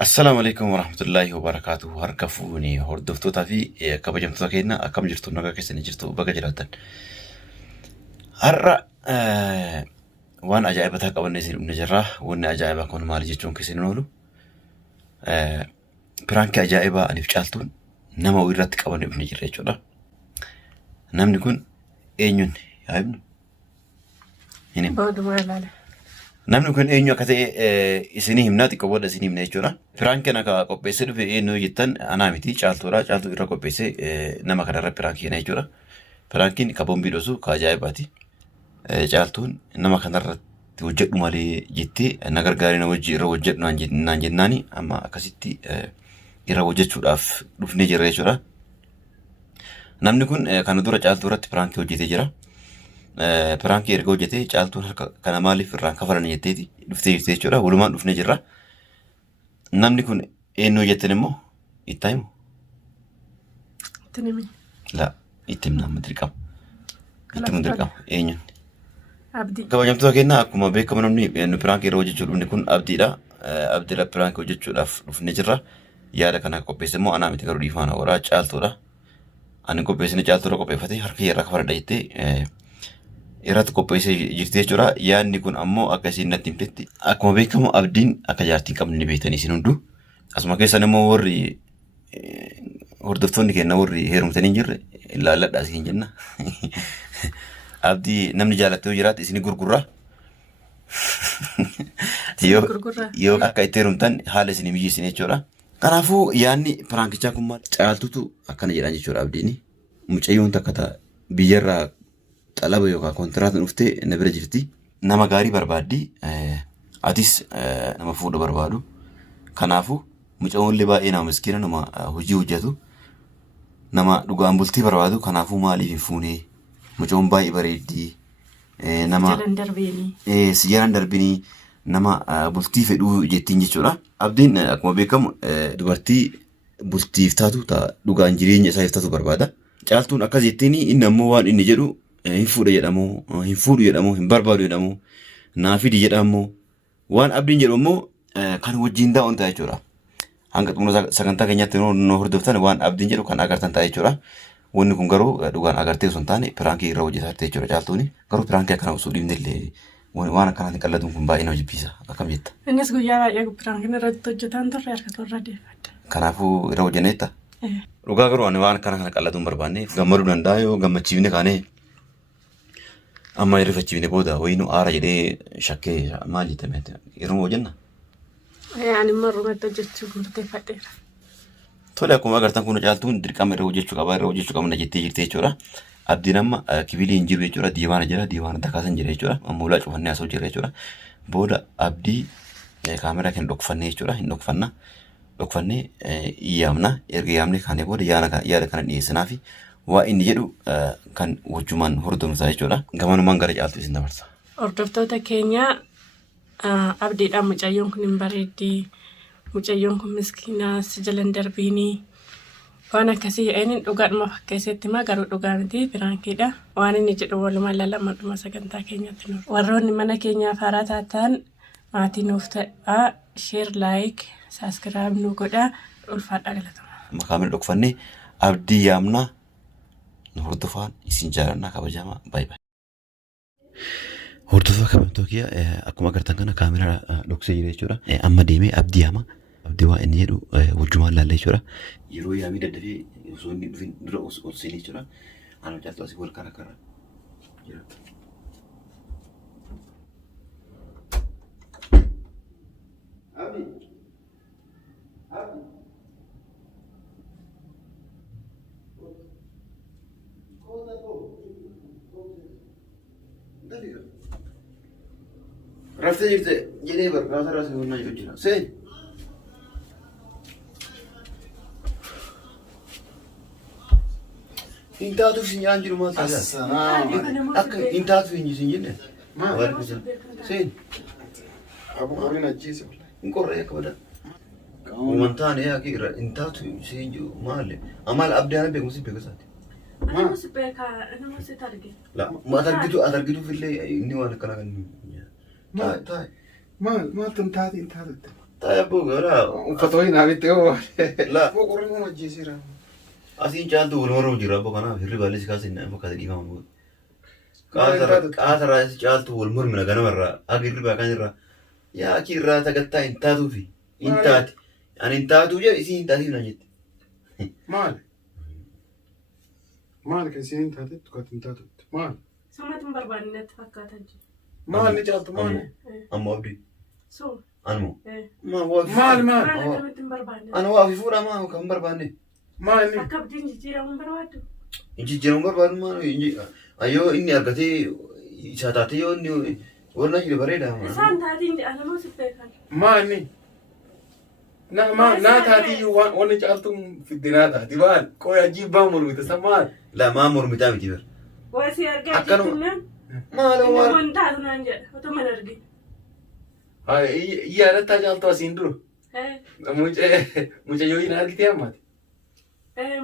Assalamualaikum warahmatullahi wabarakatuh. Harka fuuni hordoftoota fi kabajamtoota keenya akkam jirtu nagaa keessanii jirtu baga jiraatan. Har'a waan ajaa'ibataa qabannee isin dhufne jirra. Wanni ajaa'ibaa kun maali jechuun keessanii oolu. Piraankii ajaa'ibaa aniif caaltuun nama irratti qabannee dhufne jirra jechuudha. Namni kun eenyuun yaa ibnu? Namni kun eenyu akka ta'e isinii himnaa xiqqoo booda isinii himna jechuudha. Piraankii kana qopheessee dhufe eenyu jettan anaa miti caaltuudha. Caaltuu irra qopheessee nama kanarra piraankii kana jechuudha. Piraankiin kaboon bidhoosu ka ajaa'ibaati. Caaltuun nama kanarratti hojjedhu malee jettee na gargaaree na wajji irra hojjedhu naan jennaani amma akkasitti irra hojjechuudhaaf dhufnee jirra jechuudha. Namni kun kana dura caaltuu irratti piraankii hojjetee jira. Piraankii erga hojjetee caaltuun kana maaliif irraan kafalan jetteeti dhuftee jirti jechuudha. Walumaan dhufnee jirra. Namni kun eenyu jettan immoo itti himu? Itti himi. La itti himna amma dirqama. Itti himu dirqama. Eenyuun? Abdii. Kabajamtoota keenya akkuma beekamu namni piraankii irra hojjechuu dhufne kun Abdiidha. Abdiidha piraankii hojjechuudhaaf dhufnee jirra. Yaada kana qopheesse immoo anaa miti garuu dhiifaan horaa caaltuudha. Ani qopheessine caaltuudha qopheeffate harka irraa kafaladha jettee irratti qopheessee jirti jechuudha. Yaadni kun ammoo akka isin natti himtetti akkuma beekamu Abdiin akka jaartii hin qabne ni beektanii isin hunduu. Asuma keessan immoo warri hordoftoonni keenya warri heerumtanii hin jirre ilaalladhaa isin jenna. Abdii namni jaalattee jiraate isin gurgurraa. Yoo akka itti heerumtan haala isin mijeessin jechuudha. Kanaafuu yaadni piraankichaa kun maal? Caaltuutu akkana jedhan jechuudha Abdiin. Mucayyoon takka biyyarraa xalaba yookaan kontiraatiin dhuftee na bira jirti. Nama gaarii barbaaddi. Atis nama fuudha barbaadu. Kanaafuu mucayyoonillee baay'ee nama miskiina nama hojii hojjetu. Nama dhugaan bultii barbaadu. Kanaafuu maaliif hin fuune? Mucayyoon baay'ee bareeddi. Nama siyyaran darbinii nama bultii fedhuu jettiin jechuudha. Abdiin akkuma beekamu dubartii bultiif taatu dhugaan jireenya isaa iftaatu barbaada. Caaltuun akkas jettiin inni ammoo waan inni jedhu hin fuudha jedhamu, hin fuudhu jedhamu, hin barbaadu jedhamu, naafidi jedhamu. Waan Abdiin jedhu ammoo kan wajjin daa'uun ta'a jechuudha. Hanga xumura sagantaa keenyaatti nu hordoftan waan Abdiin jedhu kan agartan ta'a jechuudha. Wanni kun garuu dhugaan agartee osoo hin taane piraankii irra hojjetaa jechuudha caaltuuni. Garuu piraankii akkana osoo dhiibnellee waan akkanaatiin qallatuun kun baay'ee nama jibbisa. Akkam jetta? Innis guyyaa baay'ee piraankiin irratti hojjetaan turre harka torra deeffadha. Kanaafuu irra hojjennee jetta? Dhugaa garuu ani waan akkana kana qallatuun barbaanne gammaduu danda'a yoo gammachiifne kaanee amma irrifachiifne booda wayinu aara jedhee shakkee maal jetame yeroo hojjenna? Ani immoo irratti hojjechuu murteeffadheera. Tole akkuma agartan kun caaltuun dirqama irra hojjechuu qaba irra hojjechuu qabna jettee jirti jechuudha. Abdiin amma kibilii hin jiru jechuudha. Diiwaana jira diiwaana dakaasan jira jechuudha. Amma ulaa cufannee asoo jira jechuudha. Booda Abdii kaameraa kan dhokfannee jechuudha. Hin dhokfanna. Dhokfannee yaamna. Erga yaamne kaanee booda yaada kana dhiyeessinaa fi waa inni jedhu kan wajjumaan hordofnudha jechuudha. Gamanumaan gara caaltuu isin dabarsa. Hordoftoota keenya Abdiidhaan mucayyoon kun hin bareeddi. Mucayyoon kun miskiinaa si jalan darbiinii. Waan akkasii inni dhugaadhuma fakkeessetti maa garuu dhugaa miti piraankiidha. Waan inni jedhu walumaan lalamadhuma sagantaa keenyatti nuuf. Warroonni mana keenyaaf haaraa taatan maatii nuuf ta'aa sheer laayik saaskiraayib nu godhaa ulfaadhaa galatama. Kaamera dhokfannee Abdii yaamnaa nu hordofaan isin jaalannaa kabajamaa baay'ee. Hordofaa kabajamtoota kiyya akkuma agartan kana kaameraa dhoksee jira jechuudha. Amma deemee Abdii yaama. Abdii waa inni jedhu wajjumaan laalla jechuudha. Yeroo yaamii daddafee osoo inni dhufin dura ol seenee jechuudha. Ana caaltuu asii wal karaa jira. Abdii. Abdii. Raftee jirte jedhee barbaasa raasii hojjaa jiru jira. Seen. Intaatu si nyaan jiru maal taasisaa? Akka intaatu hin jenne. Maal? Seen. Abu Arin ajjeese. Hin qorree akka badaa. Wantaan yaaqii irra intaatu seen jiru maal? Amaal Abdiyaan beekumsi beekusaati. Nama si beekaa nama si targee. La atargitu fillee inni waan akkana kan Maal tun taate Taa'ee gara Uffatoo hin haabitte hoo. la Aboo qorri nama ajjeesira. asiin caaltu wal warra jira abbo kanaaf hirribaallee si kaasin fakkaate dhiifamu. Maal taatu? Qaasarraa caaltu wal mormina ganamarraa akka hirribaa kanirraa yaa akki irraa tagattaa hin taatuufi hin taati. Ani hin taatuu jedhe isii hin taatiif na jette. Maal? Maal kan isiin hin taatetti kan hin taatutti? Maal? Sumatu hin barbaanne natti fakkaatan jiru. Maal ni caaltu maal? Amma abdii. So. Anuma. Maal? Maal akkamitti hin barbaanne? Ana waa fi fuudhaa maa kan barbaanne. Maal inni? Akka abdiin jijjiiramuun barbaaddu. Jijjiiramuun barbaadu maa ayyoo inni argatee isaa taate yoo inni warra jira bareeda. Isaan taatiin jedhanamoo si beekan. Maal inni? Naa taatiyyuu wanni caaltuun fiddinaa taati maal? Qoy ajiibbaa mormite san maal? La maa mormitaa miti bar. Waasii argaa jirtunnaan. Maaloo waan. Namoonni taatu naan jedha otoo mana arginu. Yaadataa caaltu asiin dura. Mucayyoo hin argitee ammaati.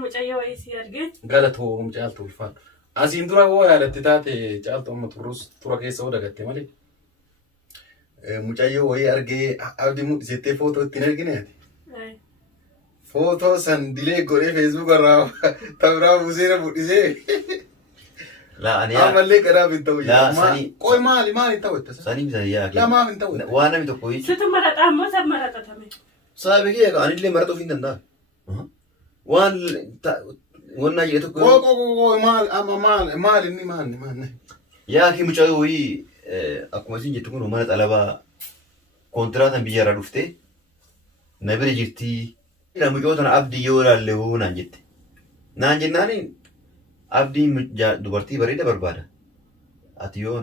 Mucayyoo wayii si argee. Galatoo caaltu ulfaatu. Asiin dura hoo yaadatte taate caaltu amma tura keessa hoo dagatte malee. Mucayyoo wayii argee abdii mul'isettee footoo ittiin argineeti. Footoo san dilee godhee feesbuuk irraa ta'uudhaan buuseera mul'isee. La ani Amallee qadaaf hin ta'u La jedhama. sanii. Qoy maali hin ta'u ittisa? Sanii bisa yaa kee. Lamaaf hin ta'u. Waan namni tokko hiicu. Situ maraxaa immoo san maraxatame. Saabii kee anillee maraxuuf hin danda'a. Waan wannaa jedhe tokko. Qoy maal amma maal inni maal. Yaa kee mucayyoo wayii akkuma isin jettu kun mana xalabaa kontiraatan biyyarraa dhuftee na bira jirtii. Mucayyoo tana abdii yoo ilaalle hoo naan jette. Naan jennaaniin abdiin dubartii bareeda barbaada. Ati yoo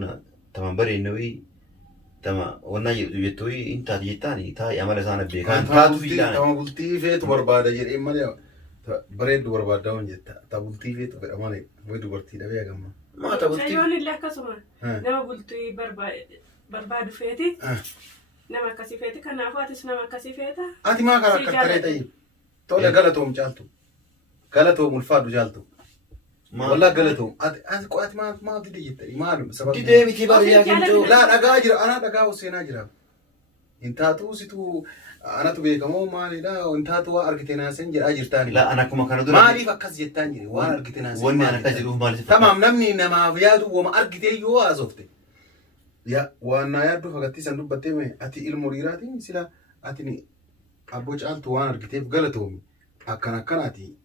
taman bareedne wayii tama wannaa jettu wayii hin taati jettaani taa'ee amala isaan beekan taatu fiidhaan. Tama bultii feetu barbaada jedhee malee bareeddu barbaaddaa waan jetta. Ta bultii feetu fedha malee wayi dubartii dhabee agamma. Maata bultii. Mucayyoon illee akkasuma nama bultii barbaadu feeti. Nama akkasii feeti kanaafuu atis nama akkasii feeta. Ati maa karaa akkartaree ta'e? Tole galatoom caaltu. Galatoom ulfaadhu caaltu. Walaa galatoom. Ati maa dide jetta? Maal sababni? Didee miti baay'ee gintuu. Laa dhagaa jira. Anaa dhagaa seenaa jira. Hin taatu situ anatu beekamoo maalidha? Hin taatu waa argite naaseen jedhaa jirtaani. La ana akkuma kana dura. Maaliif akkas jettaan jire? Waan argite naaseen. Wanni ana akkas jedhuuf maaliif? Tamaam namni namaaf yaadu wama argite yoo haasofte. Ya waan naa yaaddu fakkaatti san dubbattee mee ati ilmoo dhiiraatiin sila ati abbo caaltu waan argiteef galatoomi. Akkanaati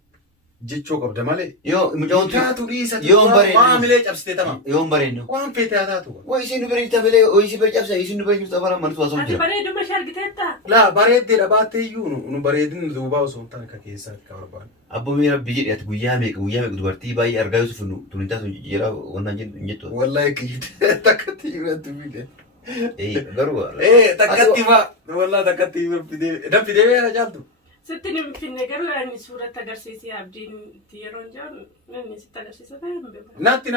jechoo qabda malee. Yoo mucaan taatu dhiisa yoo bareedne maamilee cabsitee tamaam. yoo bareedne. Waan feete haa taatu. Waa isin dubartii tabelee oo isin bari cabsa isin dubartii jirtu afaan mantu asoo Ati jira. bareeduma ishee argiteetta? Laa bareeddeedha baattee iyyuu nu bareedin duubaa osoo hin taane ka keessaatti ka barbaadu. Abbo mee rabbi jedhe ati guyyaa meeqa dubartii baay'ee argaa yoo sufnu tunintaa sun jijjiiraa wannaan jettu. Wallahi kiyyite takkatti himatu fide. Garuu. Takkatti fa wallahi takkatti himatu fide beera caaltu. Sitti ni finne garuu ani suuratti agarsiisee abdiin yeroo hin jiru inni sitti agarsiisa ta'e hin beeku. Naatti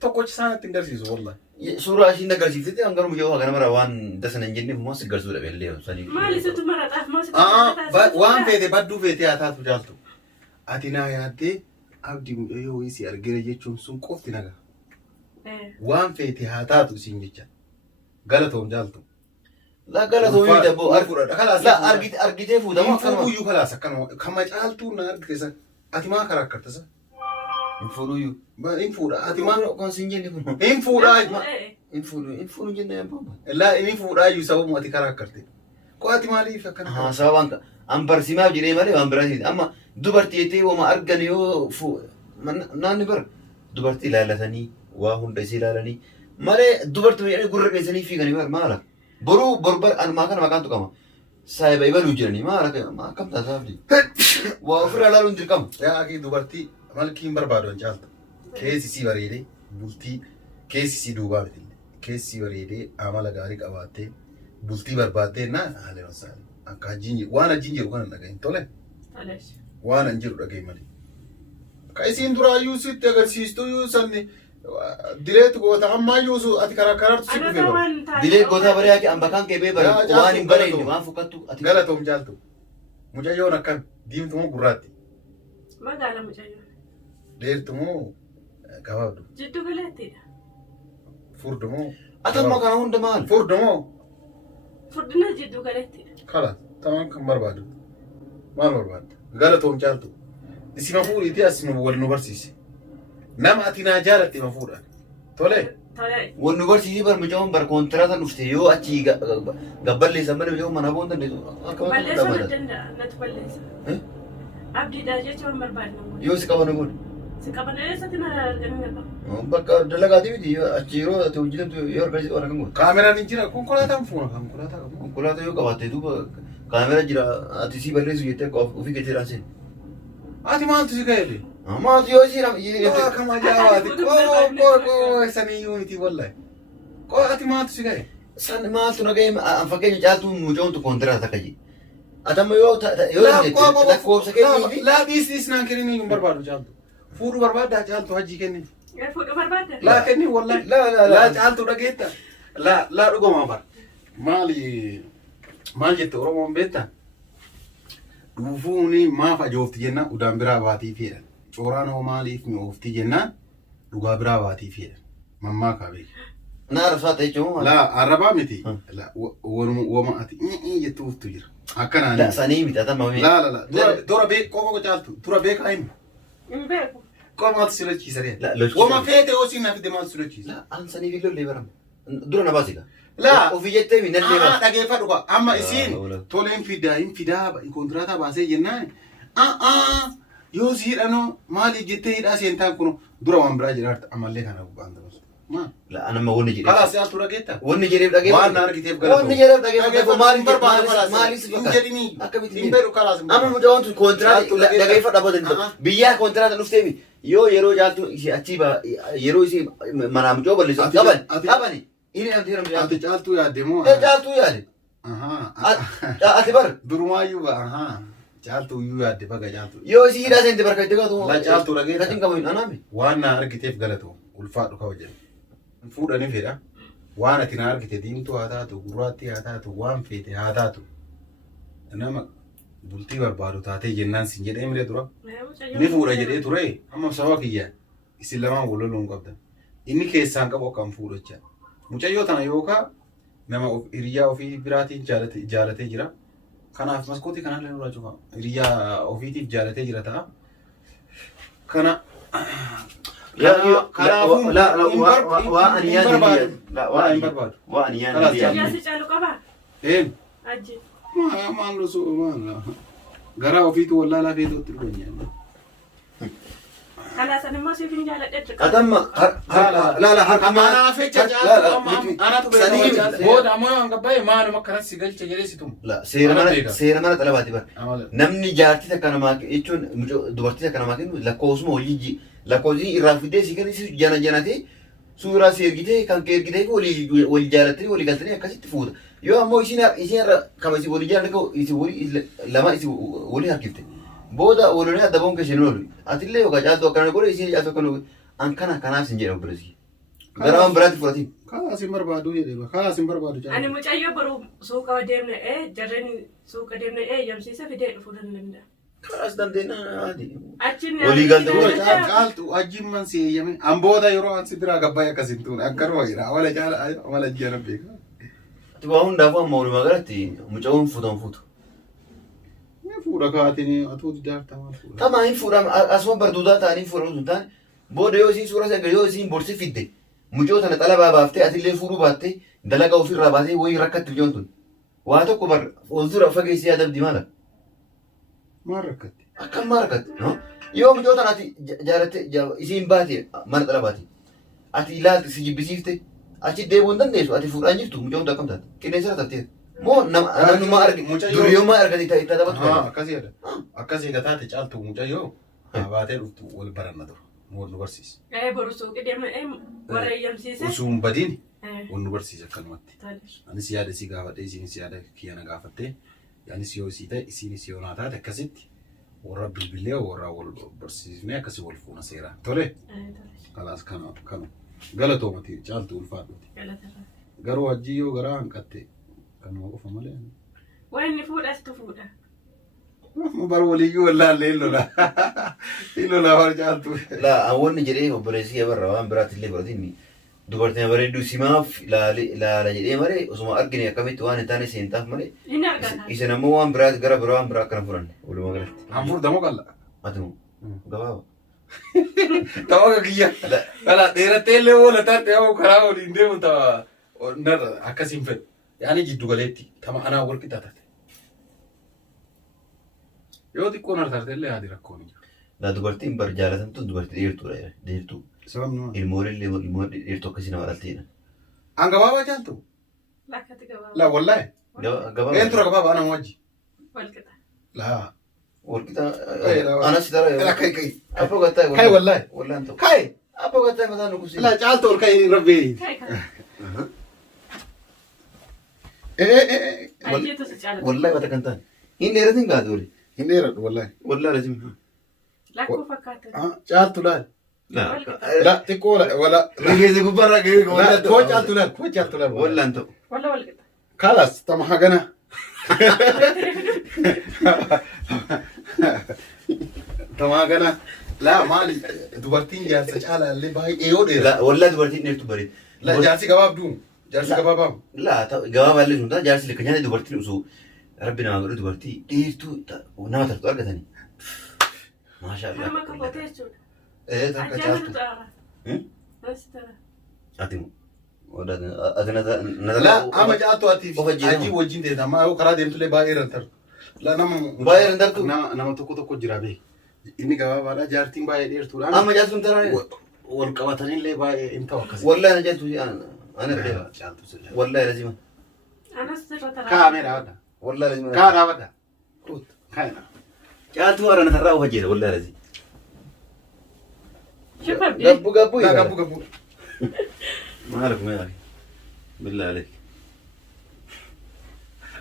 tokkochisaa natti hin garsiisu wallahi. Suuraa ishiin agarsiifte an garuu yoo hagana mara waan dasan hin jenneef moo si garsiisuu dhabeellee sanii. Maali situ maraxaaf moo sitti maraxaaf? Waan feete badduu feete haa taatu caaltu. Ati naa yaaddee abdii mucayyoo wayii si argina jechuun sun qofti naga. Waan feete haa taatu siin jecha. Galatoom caaltu. La galatoom yoo daboo argitee fuudhamu akkanuma. Fuudhuyyuu kalaas akkanuma. Kama caaltuu na argite san ati maa karaa akkarta san? hin fuudhuyyuu. Hin fuudha ati maa Kan siin jenne kun. hin fuudhaa Hin fuudhu jenne abbooma. laa inni fuudhaayyuu sababu ati karaa akkarte. Qo'ati maaliif akkana? Sababaan an barsiimaaf jedhee malee waan biraati. Amma dubartii jettee wama argan yoo naanni bara dubartii ilaallatanii waa hunda isii ilaalanii malee dubartii jedhanii gurra keessanii fiiganii bara maala? Boruu borbar maa kana maqaan tuqama. Saayiba ibaluu jiranii maala akkam taasaafdi? Waa ofirraa ilaaluun dirqama. Yaa akii dubartii malkiin barbaadu an caalta. Keessi si bareedee bultii keessi si duubaa miti. Keessi bareedee amala gaarii qabaattee bultii barbaaddee naa haalee wasaani. Akka ajjiin waan ajjiin jiru kana dhagahin tole. Waan an jiru dhagahin malee. Ka isiin duraayyuu sitti agarsiistuyyuu sanni direetu goota ammaayyuu ati karaa karaartu si dhufee bara. Dilee goota baree ake ambakaan kee bee bare waan hin bareedne waan fukkattu. Galatoom caaltu. Mucayyoon akkam diimtu moo gurraatti? Magaala mucayyoon. Dheertu moo gabaabdu? Jiddu galeettidha. Furdu moo? Atamma kana hunda maal? Furdu moo? Furdina jiddu galeettidha. Kala Tamam kan barbaadu. Maal barbaadda? Galatoom caaltu. Isima fuudhiiti asima wal nu barsiise. Nama ati naa jaalatte ma fuudhan. Tole. Wal nu barsiisee bar mucaan bar kontiraata dhufte yoo achi gabballeessan malee mucaan mana boon dandeessu. Balleessa na danda'a natti balleessa. Abdiidhaa jechuun barbaadna. Yoo si qaban goone. Si qaban eessatti na arganii na Bakka dalagaati miti achi yeroo ati hojjetamtu yoo argisiis waan akka goone. Kaameraan hin jira konkolaataan fuuna konkolaataa qabu. Konkolaataa yoo qabaatte duuba kaamera jira ati si balleessu jettee ofii keetii raaseen. Ati maaltu si ga'e? Maaltu yoo si kama jaawaati koo saniyyuu miti wallahi. Koo ati maaltu si ga'e? San maaltu na ga'e fakkeenya caaltu mucoontu kontiraata akka jee. Atama yoo lakkoofsa kenniifi. Laa dhiis naan kenniin hin barbaadu caaltu. Fuudhu barbaaddaa caaltu hajii kenniin. Fuudhu barbaadda? Laa kenniin wallahi. Laa caaltu dhageetta. Laa dhugumaa bara. Maal jette Oromoon beektaa? Dhufuuni maaf ajoofti jennaan udaan biraa baatii fedhan. Cooraan hoo maaliif mi'oofti jennaan dhugaa biraa baatii fedhan. Mammaa kaabee. Na arrabsaa ta'e jechuun. Laa arrabaa miti. Wama ati jettuuftu jira. Akkanaan. La sanii miti atama miti. La. Dura beekoo caaltu. Dura beekaa himu. Hin beeku. Qomaatu si lachiisa ree. Wama feete yoo si naafite maal si lachiisa. La an sanii fi lollee barama. Dura na baasika. La ofii jettee mi nallee baas. Dhageeffadhu qaba. Amma isiin toleen fidaa kontiraataa baasee jennaan. Yoo si hidhanoo maaliif jettee hidhaa seentaan kun dura waan biraa jiraata ammallee kana gubbaan dabasu. La anama wanni jedhee. Kalaas yaaltu dhageetta. Wanni jedhee dhageeffatu. Waan na argiteef galatu. Wanni jedhee dhageeffatu maaliif si fakkaata. Jedhini. Akkamitti. Hin beeku kalaas. Amma mucaan tun kontiraata dhageeffadha booda biyyaa kontiraata dhuftee mi yoo yeroo jaaltu achi yeroo isii manaa mucaa balleessu qabani. Ini yang tiram jatuh. Ati caaltu yaadde moo? Caaltu yaadde. Ati bar. Durumaayyuu ba caaltu iyyuu yaadde baga caaltu. Yoo si hidhaa seente barka itti gaatu. La caaltu dhageetta. Gatiin qabu hin anaami. Waan na argiteef galatu ulfaadhu kaba jedhu. Fuudhanii fedha. Waan ati na argite diimtuu haa taatu gurraattii haa taatu waan feete haa taatu. Nama bultii barbaadu taatee jennaan sin jedhee mire dura. Ni fuudha jedhee ture. Amma sababa kiyya isin lamaan wal loluun qabdan. Inni keessaan qabu akkam fuudhachaa. Mucayyoo tana yookaan nama hiriyaa ofii biraatiin jaalatee jira. Kanaaf maskootii kanallee nurraa cufa. Hiriyaa ofiitiif jaalatee jira ta'a. Kana kanaafuu waa ani yaadde. Waa hin barbaadu. Waa ani yaadde. Yaasi caalu qabaa? Ajji. Maal osoo maal garaa ofiitu wallaalaa feetootti dhugoon Kalasan immoo siif hin jaaladhe. Atama la harkamaa fecha jaalatu anatu beeku. Booda ammoo waan gabbaa'e maaluma akkanas si galcha jedhee si tumu. La seera mana xalabaati bar. Namni jaartii takka namaa jechuun dubartii takka namaa kennu lakkoofsuma hojii lakkoofsii irraa fidee si kenni si janatee suuraa si ergitee kan kee ergitee wal jaalattanii walii galtanii akkasitti fuuta. Yoo ammoo isiin irra kama isin walii jaalatte lama isin walii harkifte. Booda waloonni adda boon keessan oolu. Atillee yookaan caaltuu akkana godhe isiin caaltuu akkana an kana kanaaf sin jedhamu birasi. Gara waan biraatti fudhatiin. Kaas hin barbaadu jedhee kaas hin barbaadu jaalatu. Ani mucayyoo baruu suuqa deemnee jarreen suuqa deemnee yamsiisa fidee dhufuu danda'a. Kaas dandeenya adi. Achiin walii galtee caaltuu ajjiin man si eeyyame. An booda yeroo an si biraa gabbaa'e akkasin tuun akkanuma jira. Wala jaala wala jiyana beeka. Ati waa hundaafuu amma walumaa galatti muca'uun fuutu. Fuudha kaatini atu didaarta maal fuudha. Tama hin fuudham asuma barduudaa ta'anii fuudhamu sun taane booda yoo isiin suura sana yoo isiin borsi fidde mucoo tana xalabaa baaftee atillee fuudhuu baattee dalagaa ofirraa baatee wayii rakkatti bijoon tun waa tokko bar fuuldura fageessee yaadabdi maala. Maal rakkatti? Akkam maal rakkatti? Yoo mucoo tana ati jaalatte isiin baate mana xalabaati ati ilaalte si jibbisiifte achi deemuu hin dandeessu ati fuudhaan jirtu mucoon akkam taate qilleensa taatee. Moo namuma argi duriyummaa argati itti taphatu. Akkasiidha. Akkasii gataate caaltu mucayyoo baatee dhuftu wal baranna ture. Wal nu barsiisa. Boru suuqii deemnee warra eeyyamsiise. Osoo hin badiin wal nu barsiisa akkanumatti. Anis yaada isii gaafadhee isiinis yaada kiyya na gaafattee anis yoo isii ta'e isiinis yoo naa taate akkasitti warra bilbilee warra wal barsiisnee akkasii wal fuuna seeraa. Tole. Kalaas kanu galatoomati caaltu ulfaadhuuti. Garuu hajjii yoo garaa hanqatte. Kanuma qofa malee. Waan inni fuudhas tu fuudha. Bar waliyyuu wallaallee illola. Illola war caaltu. La awwanni jedhee obboleessii barra waan biraatti illee baratiin dubartiin bareedduu simaaf ilaala jedhee malee osuma argine akkamitti waan hin taane seentaaf malee. Inni argata. Isin ammoo waan biraa gara biraa waan biraa akkana furanne walumaa galatti. Hafuur damoo qalla. Atimu gabaaba. Ta'oo kiyya. Kala dheerattee illee oola taate yoo karaa waliin deemu ta'a narra akkasiin fedhu. Yaani jiddu galeetti tama anaa wal qixxaatate. Yoo xiqqoo narra tarte illee haati rakkoon jira. La dubartiin bar jaalatamtu dubartii dheertuudha dheertuu. Sababni Ilmoolee dheertuu akkasii nama dhalteedha. an gabaabaa jaaltu. Lakkatti gabaabaa. La wallahi. Gabaaba. Eentu gabaabaa ana wajji. Walqixa. La. Walqixa anas tara. Kai. Apa kata? Kai wallahi. Wallahi antu. Kai. Apa kata mata nukusi? La jaaltu ol kai rabbi. Kai kai. Ayyeetu si caalatu. Wallahi wata kantaan. Hin dheeratin gaatu wali. Hin dheeradhu wallahi. Wallahi lazim. Lakkoo fakkaata. Jaaltu laal. La. La xiqqoo wala. Rigeese gubbarraa gahee La koo jaaltu laal. Koo jaaltu laal. Wallahi antu. Walla walqixa. Kalas tama hagana. Tama hagana. La maali dubartiin jaarsa caalaa illee baay'ee yoo dheera. La wallahi dubartiin dheertuu bareedu. La jaarsi gabaabduu. Jaarsi gabaabaam. La gabaabaa illee sun ta'a jaarsi lekka nyaata dubartiin osoo rabbi nama godhe dubartii dheertuu nama tartu argatanii. Maashaallah. Nama kapootee jechuudha. Takka Ajjaanatu jaaltu. xaara. Asi tara. Atimu. Ati La ama jaaltu ati Of ajjeefamu. ajii wajjin deeta amma yoo karaa deemtullee baay'ee rantartu. La nama Baay'ee rantartu? Nama tokko jira bee. Inni gabaabaadha jaartiin baay'ee dheertuudha. amma jaarsuun taraa Wal qabatanillee baay'ee hin ta'u akkasii. wallahi na jaartu ana dheera. Jaaltu sirrii. Wallahi lazima. Anas sirra tara. Kaa'amee dhaabadha. Wallahi lazima. Kaa dhaabadha. Kaa'ina. Jaartuu haara na tarraa of ajjeesa wallahi lazima. Shufabdi. Gabbu Kaa gabbu. Maalif maali? Billahi aleek.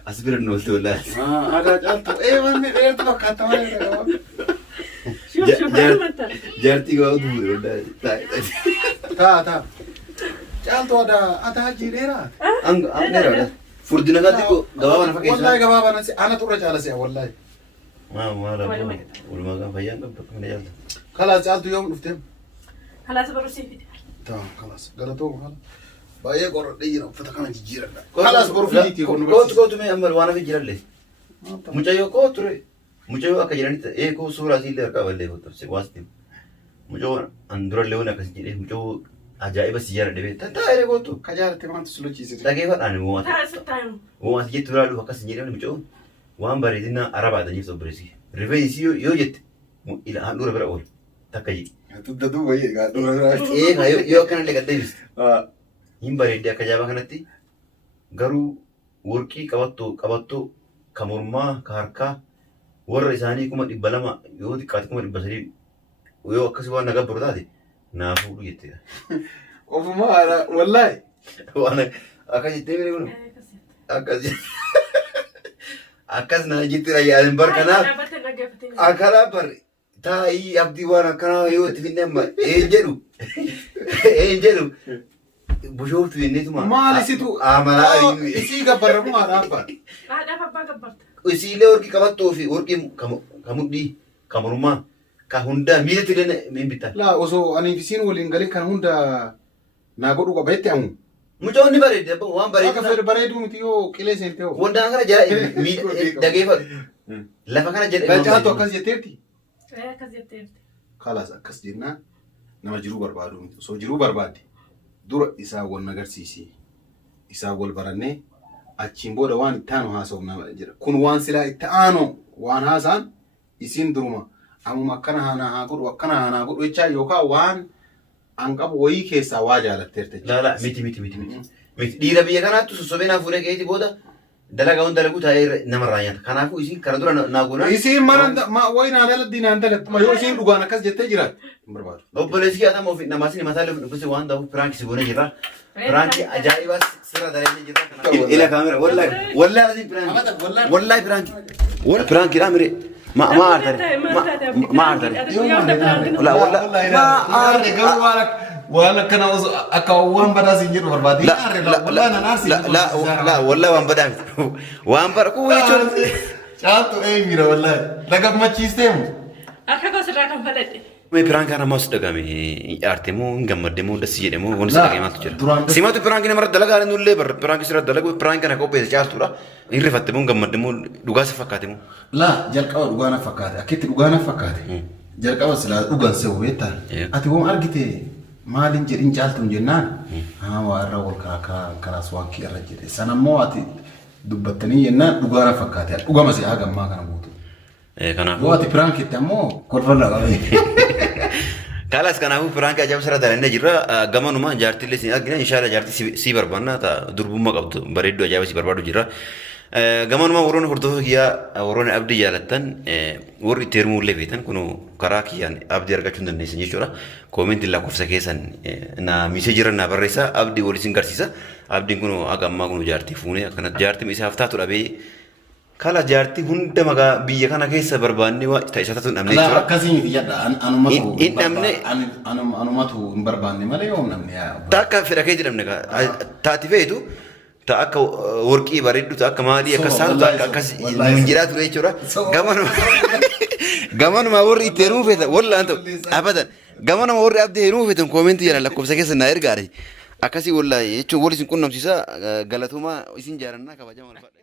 As bira noolte wallahi. Aadaa jaaltu. Wanni dheertu fakkaata malee gabaa. Shufabdi mata. Jaartii gabaa duure wallahi. Taa. Jaaltu aadaa hajii dheeraa. Ang dheeraadha. Furdina gaatti ko gabaabaa na fakkeessa. Wallahi gabaabaa ana turre caala si'a wallahi. Maala walumaa gaafa fayyaan qabdu akkana jaalta. Kalaas jaaltu yoom dhufteem? Halaasa baruu sii fide. Taa kalaas galatooma kala. Baay'ee qorradhee jira uffata kana jijjiiradha. Kalaas boru fidiitii kun Kootu mee amma waan hafi jiralle. Mucayyoo kootu ture. Mucayyoo akka jiranitti koo suuraa siillee harkaa ballee kootu waasti. Mucayyoo an durallee waan akkas jedhee mucayyoo ajaa'iba si jara dhibee taa'ee kootu. Ka jaalatte maantu si lochiisite. Dhageeffadhaan uummata. Taraa sittaayimu. Uummata jetti biraa dhufu akkas hin jedhamne mucayyoo waan bareedina arabaadaniif sobbireesi. Rifeensi yoo jette handhuura bira oolu takka jedhi. Tudda duuba dura Yoo akkanallee gad deebiste. Hin bareedde akka jaaba kanatti garuu warqii qabattoo ka mormaa ka harkaa warra isaanii 200 yoo xiqqaate 300 yoo akkasii waan nagabbaru taate naa fuudhu jettedha. Ofumaa wallahi. Waan akkas jettee bire kun akkas naa jettedha yaadan bar kanaaf akkanaa bar taa'ii abdii waan akkanaa yoo itti finne amma een jedhu bushooftu jenneetuma Maalisitu amalaa ariinu isii gabbarramu haadha abbaa. Haadhaaf abbaa gabbarta. isiilee warqii qabattoo fi warqii ka mudhii ka mormaa ka hundaa miilatti illee min bitta. La osoo aniif isiin waliin galin kan hunda naa godhu qaba jetti amu. Mucaan ni bareedde waan Akka bareedu. fedhe bareeduu miti yoo qilee seentee hoo. Wandaan kana jala dhageeffatu. Lafa kana jala. Galchaatu akkas jetteerti. Akkas jetteerti. Kalaas akkas jennaan nama jiruu barbaadu miti. Osoo jiruu barbaadde dura isaa wal nagarsiisi. Isaa wal barannee achiin booda waan itti aanu haasa'u nama jedha. Kun waan silaa itti aanu waan haasa'an isiin duruma ammuma akkana haa godhu akkana haa godhu jechaa yookaan waan an qabu wayii keessaa waa jaalatteerte. Laala miti dhiira biyya kanaatti sossobee fuudhee keetii booda dalagaa hundi dalaguu taa'ee namarraa nyaata. Kanaafuu isiin kana dura naa goonaa. Isiin mana wayi naa daladdi naan daladdi. Yoo isiin dhugaan akkas jettee jiraat hin barbaadu. Obboleessi kee atamoo fi namaasni mataa illee dhukkuse waan ta'uuf piraanki si goonee jirra. Piraanki ajaa'ibaa sirra dareenya jirra. Ila kaamera wallahi asiin piraanki. Wallahi piraanki. Piraanki dhaa mire. Ma aartare. Ma aartare. Waan akkana akka waan badaa siin jedhu barbaade. Wallahi nan aarsi. Wallahi waan badaa miti. Waan bara kuu jechuun. Caaltu miira wallahi. Na gammachiisteemu. Akka gosirraa kan fudhadhe. Mee piraan kana mas dhagame aarte moo hin gammadde moo dassi jedhe moo wanti dhagame maaltu jira? Simatu piraan kana marra dalagaa inni ullee bar piraan kisira dalagu piraan kana qopheesse caaltuudha. Hin rifatte moo hin gammadde moo dhugaa si fakkaate moo? Laa jalqaba dhugaa na fakkaate akkitti dhugaa na fakkaate. Jalqaba silaa dhugaan se'u beektaa. Ati waan argite maaliin jedhin caaltuun jennaan. Waa irra wal karaas waan kee irra jedhe. Sanammoo ati dubbattanii jennaan dhugaa na fakkaate. Dhugama si'aa gammaa kana guutu. Kanaafuu. Ati piraan kitti ammoo kolfalla qabee. Kalas kanaafuu piraan kee ajaa'ibsa irra dalannee jirra. Gamanuma jaartillee si argina inshaalla jaartii si barbaanna durbummaa qabdu bareedduu ajaa'iba si barbaadu jirra. Gamanuma warroonni hordofoo kiyyaa warroonni abdii jaalattan warri itti hirmuu illee beektan kun karaa kiyyaan abdii argachuu hin dandeessan jechuudha. Koomentiin lakkoofsa keessan na miisee jiran na barreessa abdii wal isin garsiisa. Abdiin kun aga ammaa kun jaartii fuunee akkana jaartii isaaf taatu dhabee kala jaartii hunda magaa biyya kana keessa barbaannee waa isa taatu hin dhabne jechuudha. Akkasii miti jedha anumatu hin barbaanne malee yoo namni yaa. Takka fedha kee jedhamne taati feetu. Ta akka warqii bareeddu ta akka maalii akka saantu akka akkas hin jiraatu jechuudha. Gamanuma warri itti hirmuu feetan wallaan ta'u abadan gamanuma warri abdii hirmuu feetan koomentii jedhan lakkoofsa keessa na ergaare akkasii wallaahi jechuun warri isin qunnamsiisa galatumaa isin jaarannaa kabajamaa.